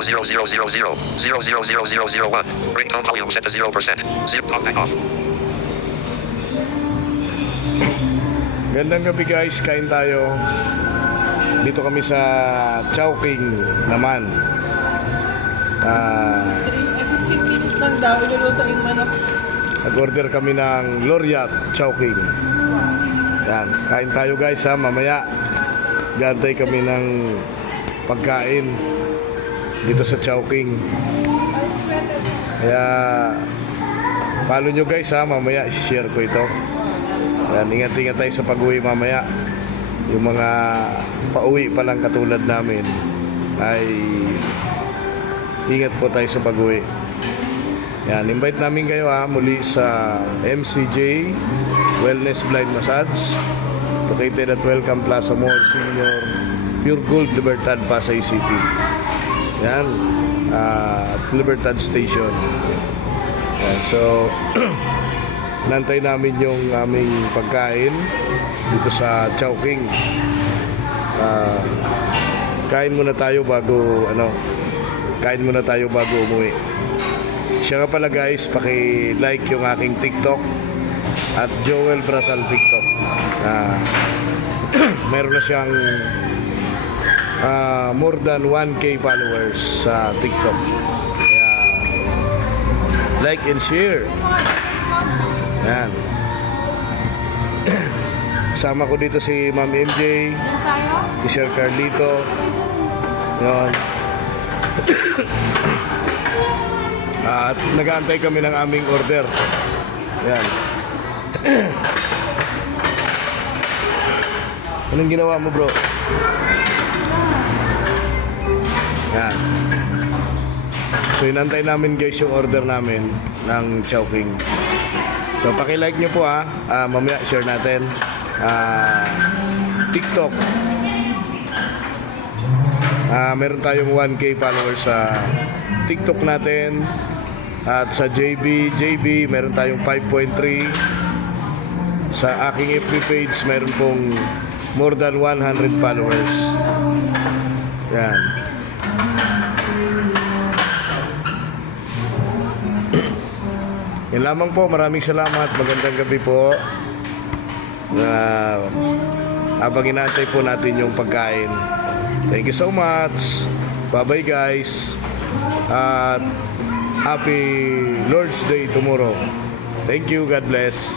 0.000000001. Ringtone volume set to 0%. Zip talkback off. Gandang gabi guys, kain tayo. Dito kami sa Chowking naman. 15 minutes lang daw, iluluto yung manok. Nag-order kami ng Loriat Chowking. Yan, kain tayo guys ha, mamaya. Gantay kami ng pagkain dito sa Chowking. Kaya follow nyo guys ha, mamaya share ko ito. Yan, ingat-ingat tayo sa pag-uwi mamaya. Yung mga pauwi pa lang katulad namin ay ingat po tayo sa pag-uwi. Yan, invite namin kayo ha muli sa MCJ Wellness Blind Massage, located at Welcome Plaza Mall Senior, Pure Gold, Libertad, Pasay City. Yan, Libertad Station. Yan, so nantay namin yung aming pagkain dito sa Chowking. Kain muna tayo bago umuwi. Siya nga pala guys, paki-like yung aking TikTok at Joel Brasal TikTok. Meron na siyang more than 1K followers sa TikTok. Kaya like and share. Yan. Sama ko dito si Ma'am MJ, si Sir Carlito. Yan. At nag-aantay kami ng aming order. Yan. Anong ginawa mo, bro? Yan. So inantay namin guys yung order namin ng Chowking. So paki-like nyo po ha. Mamaya share natin. TikTok. Meron tayong 1K followers sa TikTok natin. At sa JB meron tayong 5.3. Sa aking FB page meron pong more than 100 followers. Yan. Yan lamang po. Maraming salamat. Magandang gabi po. Habang inaantay po natin yung pagkain. Thank you so much. Bye-bye guys. At happy Lord's Day tomorrow. Thank you. God bless.